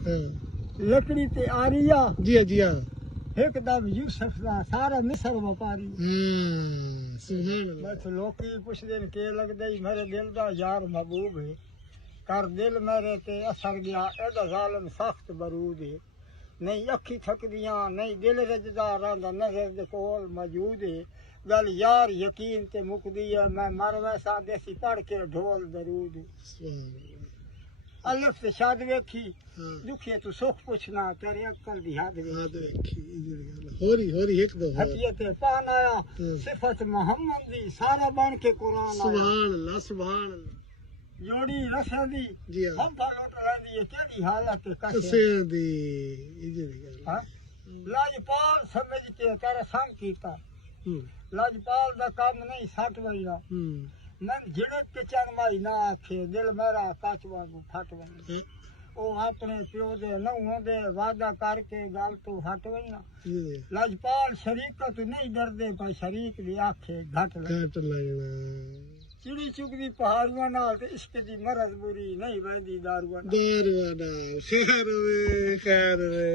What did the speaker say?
लकड़ी ते आरिया जी हाँ एकदम यूसुफ दा सारा मिस्र व्यापारी सुभान अल्लाह बस लोग पुछदे ने के लगदा मेरे दिल दा यार महबूब है कर दिल मेरे ते असर गया एदा जालिम सख्त बरूद है नहीं अखी थकदियां नहीं दिल रजदा रंदा नजर दे कोल मौजूद है गल यार यकीन ते मुकदी है मैं मर वैसा देसी पढ़ के ढोल दरूद अल्लाह से शाद वेखी दुखिए तू सुख पुछना तेरे अक्ल दी हद वेखी होरी एक दो हटिए ते पान आया सिफत मोहम्मद दी सारा बन के कुरान आया सुभान अल्लाह जोड़ी रसा दी जी हां हम लुट लेंदी है केड़ी हालत कसे दी हां लाजपाल समझ के तेरा संग कीता लाजपाल दा काम नहीं सट वईरा मैं झिड़क के चरमाई ना आखे दिल मेरा कच वांगू फट वई ओ अपने प्यो दे नहुं दे वादा करके गल तू हट वई ना लाजपाल शरीकत नहीं डरदे पर शरीक दी आखे घट लगना चिड़ी चुगदी पहाड़ियां नाल ते इश्क दी मरज बुरी नहीं वंदी दारुआ नाल खैर वे